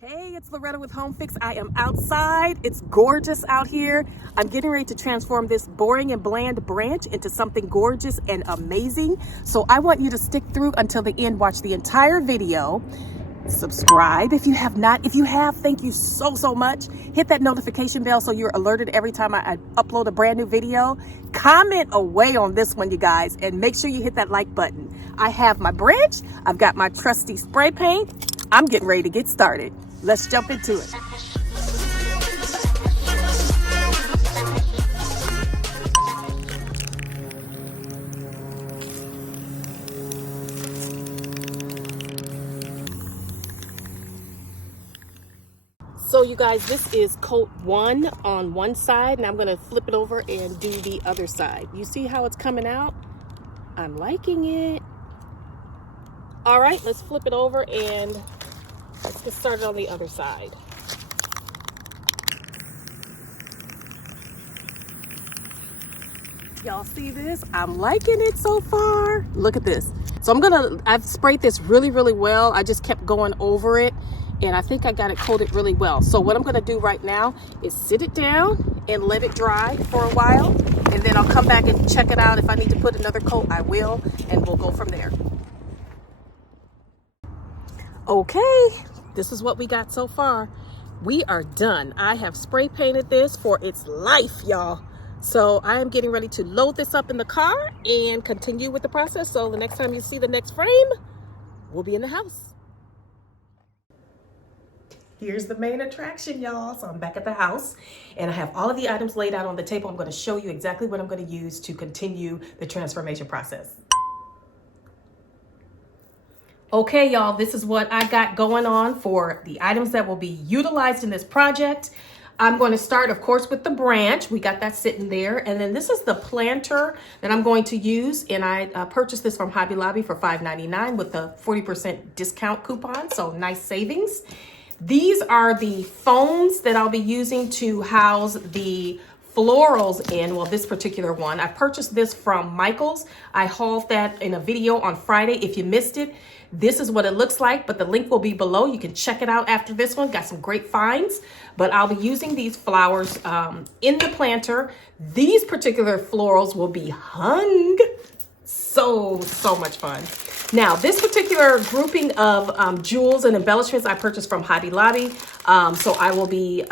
Hey, it's Loretta with Home Fix. I am outside. It's gorgeous out here. I'm getting ready to transform this boring and bland branch into something gorgeous and amazing. So I want you to stick through until the end. Watch the entire video. Subscribe if you have not. If you have, thank you so much. Hit that notification bell so you're alerted every time I upload a brand new video. Comment away on this one, you guys, and make sure you hit that like button. I have my branch. I've got my trusty spray paint. I'm getting ready to get started. Let's jump into it. So you guys, this is coat 1 on one side, and I'm going to flip it over and do the other side. You see how it's coming out? I'm liking it. All right, let's flip it over and let's get started on the other side. Y'all see this? I'm liking it so far. Look at this. So I've sprayed this really well. I just kept going over it, and I think I got it coated really well. So what I'm gonna do right now is sit it down and let it dry for a while, and then I'll come back and check it out. If I need to put another coat, I will, and we'll go from there. Okay, this is what we got so far. We are done. I have spray painted this for its life, y'all. So I am getting ready to load this up in the car and continue with the process. So the next time you see the next frame, we'll be in the house. Here's the main attraction, y'all. So I'm back at the house and I have all of the items laid out on the table. I'm going to show you exactly what I'm going to use to continue the transformation process. Okay, y'all, this is what I got going on for the items that will be utilized in this project. I'm going to start, of course, with the branch. We got that sitting there. And then this is the planter that I'm going to use. And I purchased this from Hobby Lobby for $5.99 with a 40% discount coupon. So nice savings. These are the foams that I'll be using to house the florals in. Well, this particular one, I purchased this from Michael's. I hauled that in a video on Friday. If you missed it, this is what it looks like, but the link will be below. You can check it out after this one. Got some great finds, but I'll be using these flowers in the planter. These particular florals will be hung. So much fun. Now, this particular grouping of jewels and embellishments I purchased from Hobby Lobby. So I will be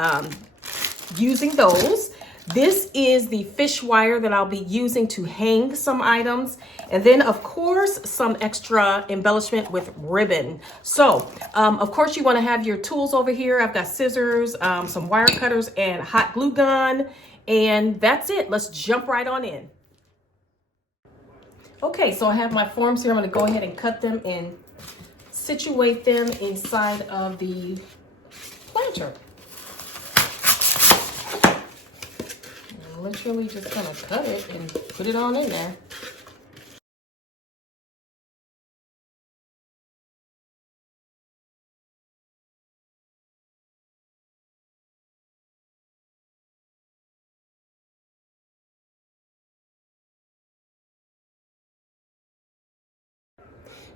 using those. This is the fish wire that I'll be using to hang some items. And then, of course, some extra embellishment with ribbon. So, of course, you want to have your tools over here. I've got scissors, some wire cutters, and hot glue gun. And that's it. Let's jump right on in. Okay, so I have my forms here. I'm going to go ahead and cut them and situate them inside of the planter. Literally just gonna cut it and put it on in there.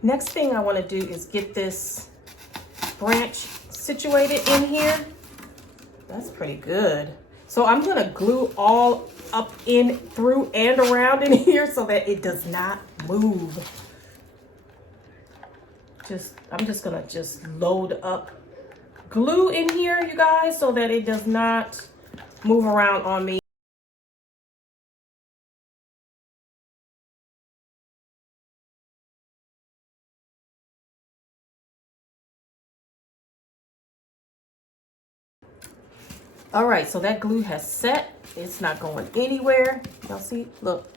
Next thing I want to do is get this branch situated in here. That's pretty good. So I'm going to glue all up in, through, and around in here so that it does not move. I'm just going to load up glue in here, you guys, so that it does not move around on me. All right, so that glue has set. It's not going anywhere. Y'all see? Look,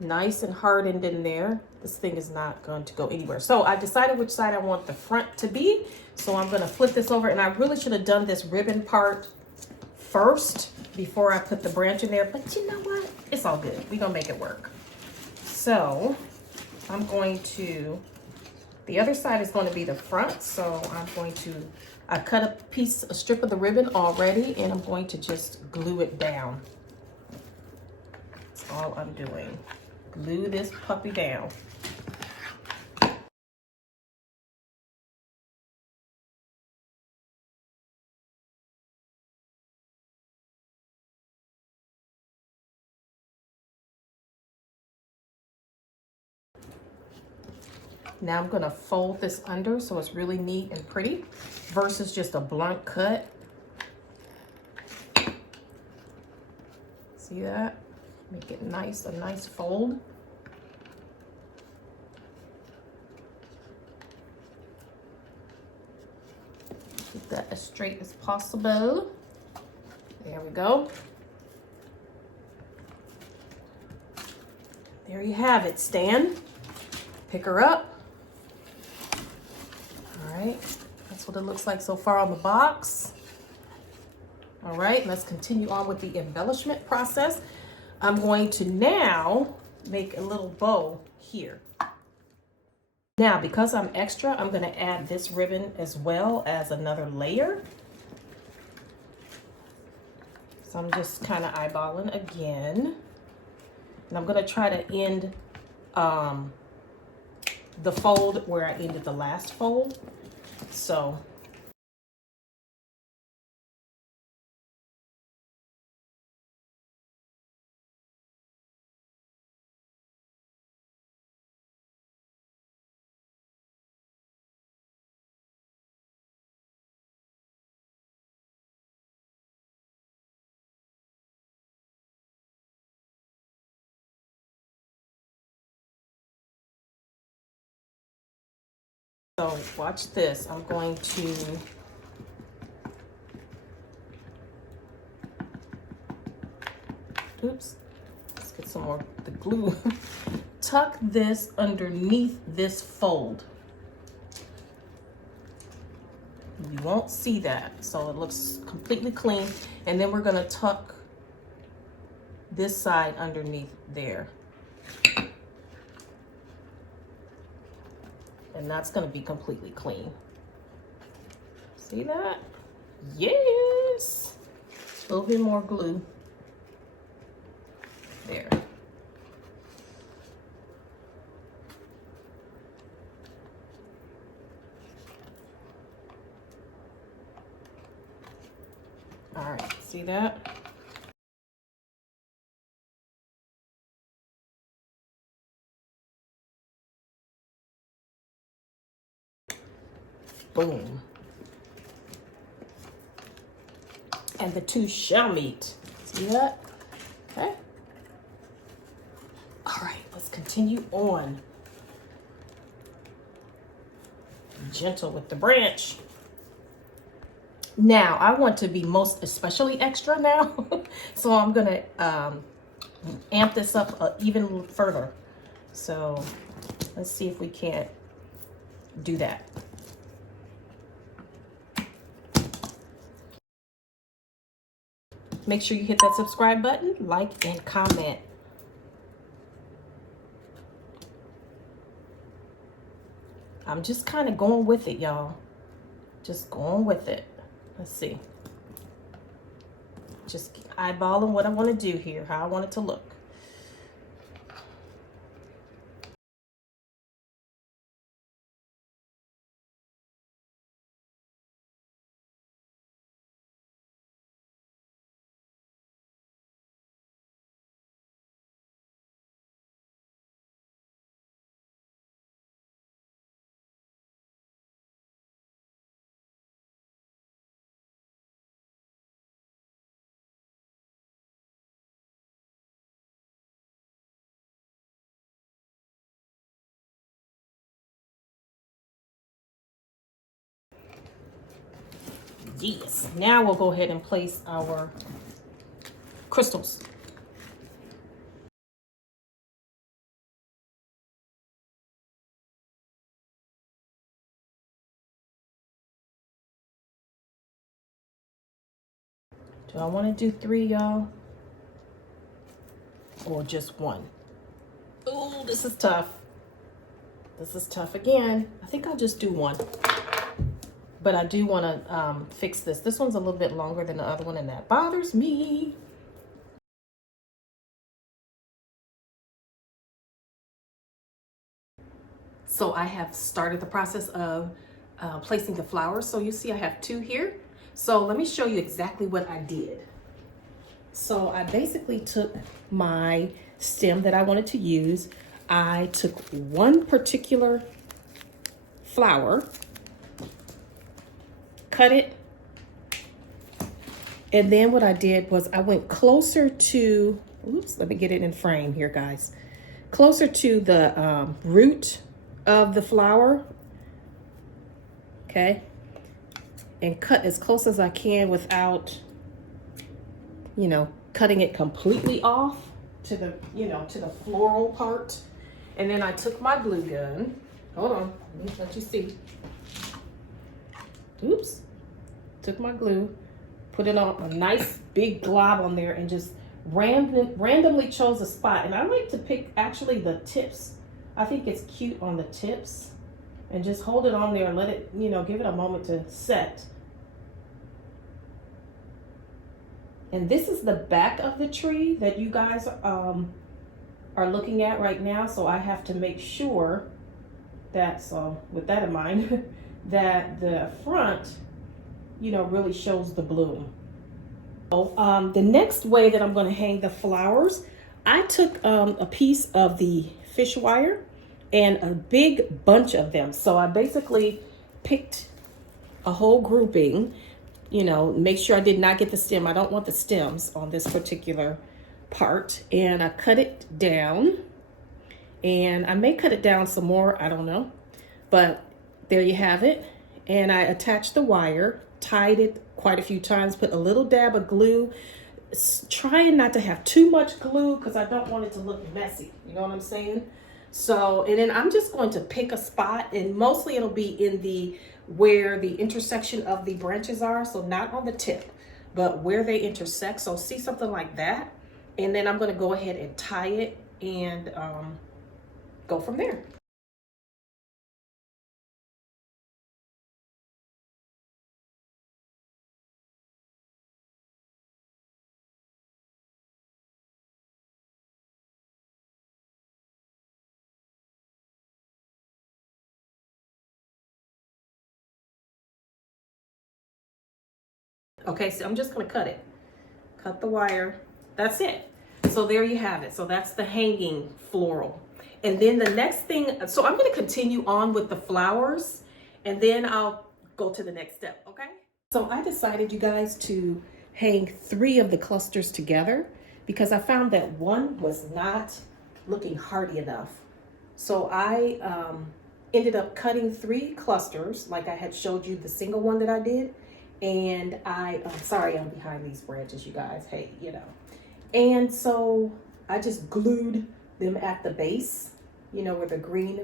nice and hardened in there. This thing is not going to go anywhere. So I decided which side I want the front to be. So I'm going to flip this over, and I really should have done this ribbon part first before I put the branch in there. But you know what? It's all good. We're going to make it work. So I'm going to, the other side is going to be the front. So I'm going to, I cut a strip of the ribbon already, and I'm going to just glue it down. That's all I'm doing. Glue this puppy down. Now I'm gonna fold this under so it's really neat and pretty versus just a blunt cut. See that? Make it nice, a nice fold. Keep that as straight as possible. There we go. There you have it, Stan. Pick her up. All right, that's what it looks like so far on the box. All right, let's continue on with the embellishment process. I'm going to now make a little bow here. Now, because I'm extra, I'm gonna add this ribbon as well as another layer. So I'm just kind of eyeballing again. And I'm gonna try to end the fold where I ended the last fold. So watch this. I'm going to oops, let's get some more of the glue. Tuck this underneath this fold. You won't see that, so it looks completely clean. And then we're gonna tuck this side underneath there. And that's gonna be completely clean. See that? Yes! A little bit more glue. There. All right, see that? Boom. And the two shall meet. See that? Okay. All right, let's continue on. Gentle with the branch. Now, I want to be most especially extra now. So I'm gonna amp this up even further. So let's see if we can't do that. Make sure you hit that subscribe button, like, and comment. I'm just kind of going with it, y'all. Just going with it. Let's see. Just eyeballing what I want to do here, how I want it to look. Yes, now we'll go ahead and place our crystals. Do I want to do 3, y'all? Or just 1? Oh, this is tough. This is tough again. I think I'll just do 1. But I do want to fix this. This one's a little bit longer than the other one, and that bothers me. So I have started the process of placing the flowers. So you see I have 2 here. So let me show you exactly what I did. So I basically took my stem that I wanted to use. I took one particular flower, cut it, and then what I did was I went closer to, oops, let me get it in frame here, guys. Closer to the root of the flower, okay? And cut as close as I can without, you know, cutting it completely off to the, you know, to the floral part. And then I took my glue gun. Hold on, let me let you see. Oops, took my glue, put it on a nice big glob on there and just randomly chose a spot. And I like to pick actually the tips. I think it's cute on the tips. And just hold it on there and let it, you know, give it a moment to set. And this is the back of the tree that you guys are looking at right now. So I have to make sure that, so with that in mind, that the front, you know, really shows the bloom. So the next way that I'm going to hang the flowers, I took a piece of the fish wire and a big bunch of them. So I basically picked a whole grouping, you know, make sure I did not get the stem. I don't want the stems on this particular part. And I cut it down, and I may cut it down some more, I don't know, but there you have it. And I attached the wire, tied it quite a few times, put a little dab of glue, trying not to have too much glue because I don't want it to look messy. You know what I'm saying? So, and then I'm just going to pick a spot, and mostly it'll be in the, where the intersection of the branches are. So not on the tip, but where they intersect. So see something like that. And then I'm going to go ahead and tie it and go from there. Okay, so I'm just going to cut the wire. That's it. So there you have it. So that's the hanging floral. And then the next thing, so I'm going to continue on with the flowers, and then I'll go to the next step, okay? So I decided, you guys, to hang 3 of the clusters together because I found that one was not looking hardy enough. So I ended up cutting 3 clusters, like I had showed you the single one that I did. And I'm sorry I'm behind these branches, you guys. Hey, you know. And so I just glued them at the base, you know, where the green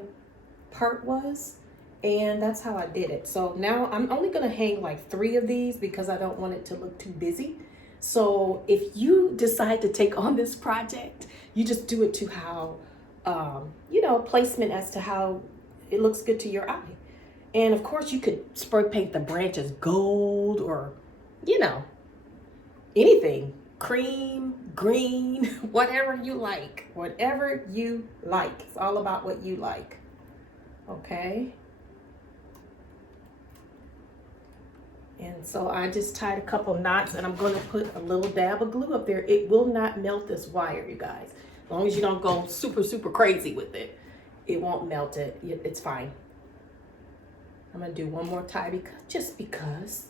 part was. And that's how I did it. So now I'm only going to hang like 3 of these because I don't want it to look too busy. So if you decide to take on this project, you just do it to how, you know, placement as to how it looks good to your eye. And of course you could spray paint the branches gold or, you know, anything, cream, green, whatever you like, whatever you like. It's all about what you like. Okay. And so I just tied a couple knots, and I'm going to put a little dab of glue up there. It will not melt this wire, you guys. As long as you don't go super, super crazy with it, it won't melt it. It's fine. I'm going to do one more tie just because.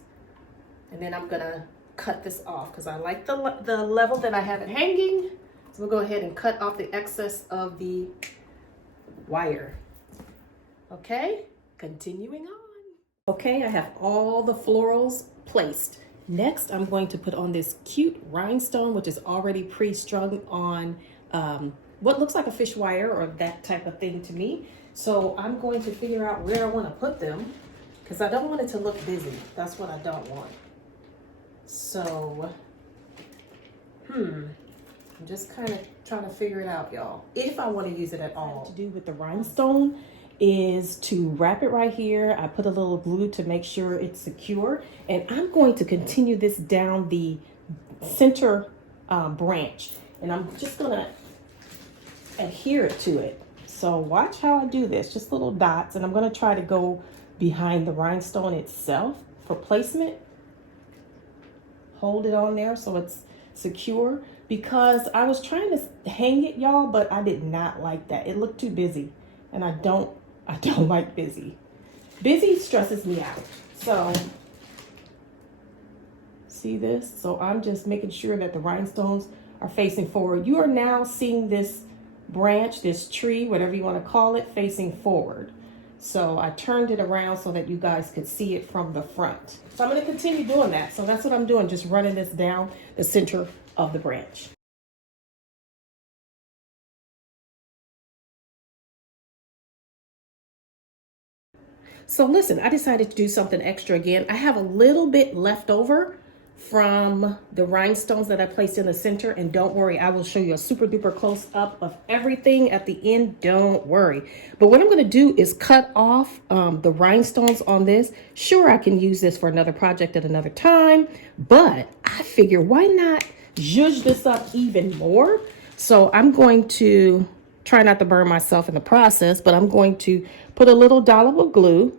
And then I'm going to cut this off because I like the level that I have it hanging. So we'll go ahead and cut off the excess of the wire. Okay, continuing on. Okay, I have all the florals placed. Next, I'm going to put on this cute rhinestone, which is already pre-strung on what looks like a fish wire or that type of thing to me. So I'm going to figure out where I want to put them because I don't want it to look busy. That's what I don't want. So, I'm just kind of trying to figure it out, y'all, if I want to use it at all. What to do with the rhinestone is to wrap it right here. I put a little glue to make sure it's secure, and I'm going to continue this down the center branch, and I'm just gonna adhere it to it. So watch how I do this, just little dots, and I'm gonna try to go behind the rhinestone itself for placement. Hold it on there so it's secure, because I was trying to hang it, y'all, but I did not like that. It looked too busy, and I don't like busy. Busy stresses me out. So, see this? So I'm just making sure that the rhinestones are facing forward. You are now seeing this branch, this tree, whatever you want to call it, facing forward. So I turned it around so that you guys could see it from the front. So I'm going to continue doing that. So that's what I'm doing, just running this down the center of the branch. So listen, I decided to do something extra again. I have a little bit left over from the rhinestones that I placed in the center, and don't worry, I will show you a super duper close up of everything at the end. Don't worry. But what I'm going to do is cut off the rhinestones on this. Sure, I can use this for another project at another time, but I figure why not zhuzh this up even more? So I'm going to try not to burn myself in the process, but I'm going to put a little dollop of glue.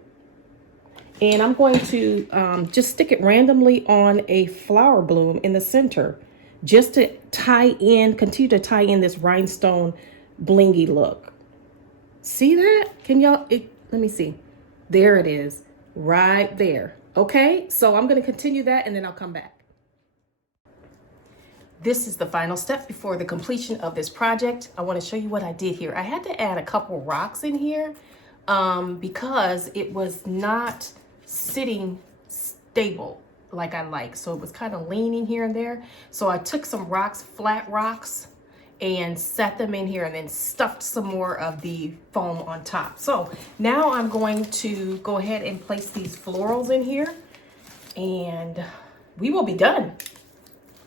And I'm going to just stick it randomly on a flower bloom in the center, just to continue to tie in this rhinestone blingy look. See that? Can y'all, let me see. There it is, right there. Okay, so I'm going to continue that and then I'll come back. This is the final step before the completion of this project. I want to show you what I did here. I had to add a couple rocks in here because it was not sitting stable like I like. So it was kind of leaning here and there. So I took some rocks, flat rocks, and set them in here and then stuffed some more of the foam on top. So now I'm going to go ahead and place these florals in here and we will be done.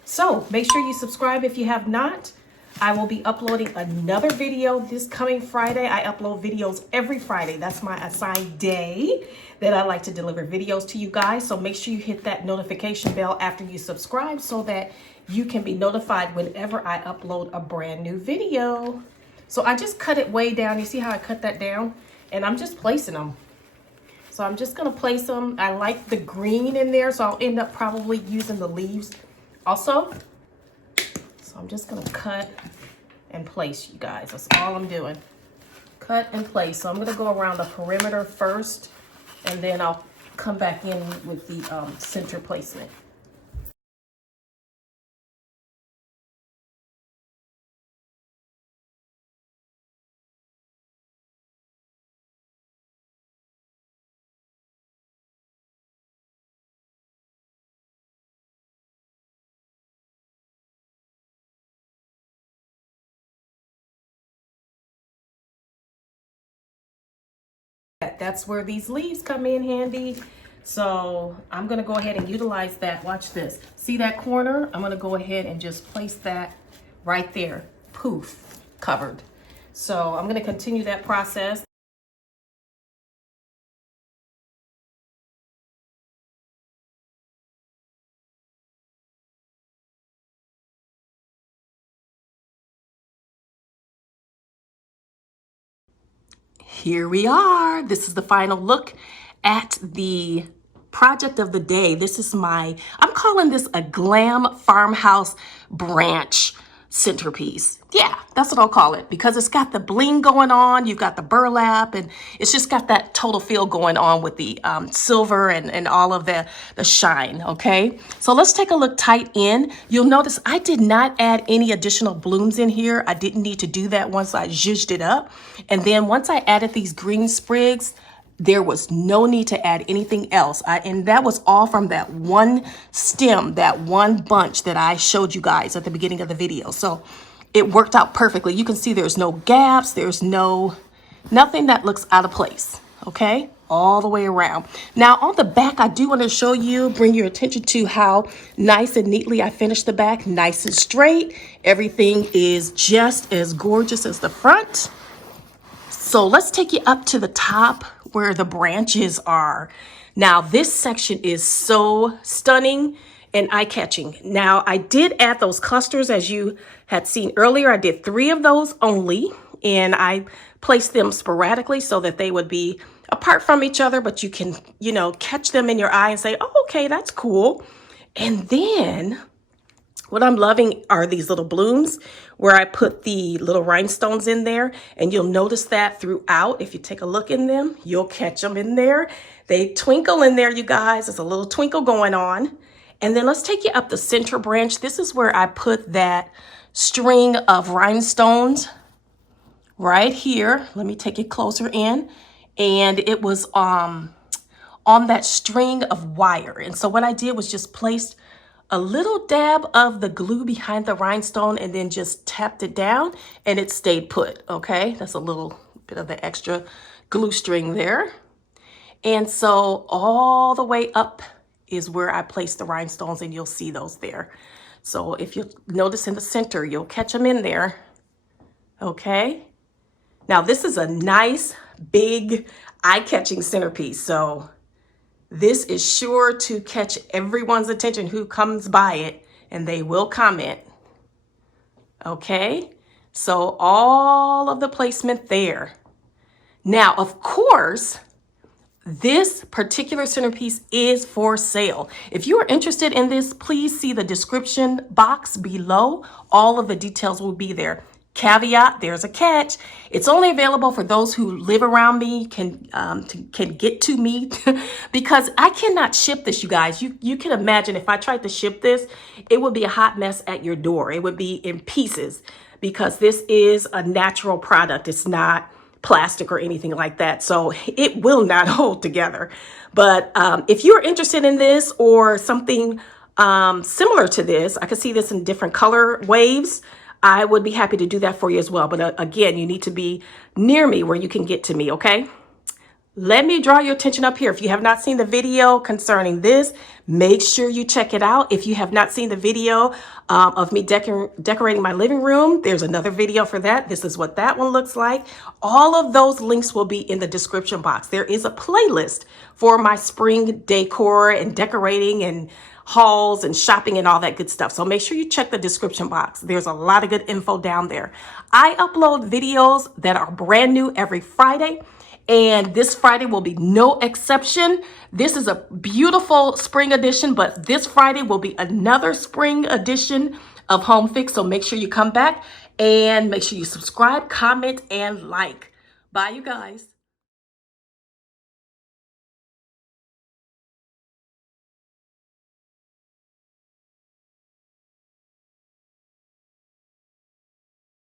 So make sure you subscribe if you have not. I will be uploading another video this coming Friday. I upload videos every Friday. That's my assigned day that I like to deliver videos to you guys. So make sure you hit that notification bell after you subscribe so that you can be notified whenever I upload a brand new video. So I just cut it way down. You see how I cut that down? And I'm just placing them. So I'm just gonna place them. I like the green in there, so I'll end up probably using the leaves also. So I'm just gonna cut and place, you guys. That's all I'm doing. Cut and place. So I'm gonna go around the perimeter first, and then I'll come back in with the center placement. That's where these leaves come in handy. So I'm gonna go ahead and utilize that. Watch this. See that corner? I'm gonna go ahead and just place that right there. Poof, covered. So I'm gonna continue that process. Here we are. This is the final look at the project of the day. This is I'm calling this a glam farmhouse branch centerpiece. Yeah, that's what I'll call it because it's got the bling going on. You've got the burlap and it's just got that total feel going on with the silver and all of the shine, okay? So let's take a look tight in. You'll notice I did not add any additional blooms in here. I didn't need to do that once I zhuzhed it up. And then once I added these green sprigs, there was no need to add anything else. And that was all from that one stem, that one bunch that I showed you guys at the beginning of the video. So it worked out perfectly. You can see there's no gaps. There's nothing that looks out of place. Okay, all the way around. Now on the back, I do want to show you, bring your attention to how nice and neatly I finished the back. Nice and straight. Everything is just as gorgeous as the front. So let's take you up to the top where the branches are. Now this section is so stunning and eye-catching. Now I did add those clusters as you had seen earlier. I did 3 of those only, and I placed them sporadically so that they would be apart from each other, but you can, catch them in your eye and say, oh, okay, that's cool. And then What I'm loving are these little blooms where I put the little rhinestones in there, and you'll notice that throughout. If you take a look in them, you'll catch them in there. They twinkle in there, you guys. There's a little twinkle going on. And then let's take you up the center branch. This is where I put that string of rhinestones right here. Let me take it closer in. And it was on that string of wire. And so what I did was just placed a little dab of the glue behind the rhinestone and then just tapped it down and it stayed put, okay? That's a little bit of the extra glue string there. And so all the way up is where I placed the rhinestones, and you'll see those there. So if you notice in the center, you'll catch them in there, okay? Now this is a nice, big, eye-catching centerpiece. So this is sure to catch everyone's attention who comes by it, and they will comment. Okay, so all of the placement there. Now, of course, this particular centerpiece is for sale. If you are interested in this, please see the description box below. All of the details will be there. Caveat, there's a catch. It's only available for those who live around me, can get to me because I cannot ship this, you guys. You can imagine if I tried to ship this, it would be a hot mess at your door. It would be in pieces because this is a natural product. It's not plastic or anything like that. So it will not hold together. But if you're interested in this or something similar to this, I could see this in different color waves. I would be happy to do that for you as well. But again, you need to be near me where you can get to me, okay? Let me draw your attention up here. If you have not seen the video concerning this, make sure you check it out. If you have not seen the video of me decorating my living room, there's another video for that. This is what that one looks like. All of those links will be in the description box. There is a playlist for my spring decor and decorating and hauls and shopping and all that good stuff. So make sure you check the description box. There's a lot of good info down there. I upload videos that are brand new every Friday, and this Friday will be no exception. This is a beautiful spring edition, but this Friday will be another spring edition of Home Fix. So make sure you come back and make sure you subscribe, comment, and like. Bye, you guys.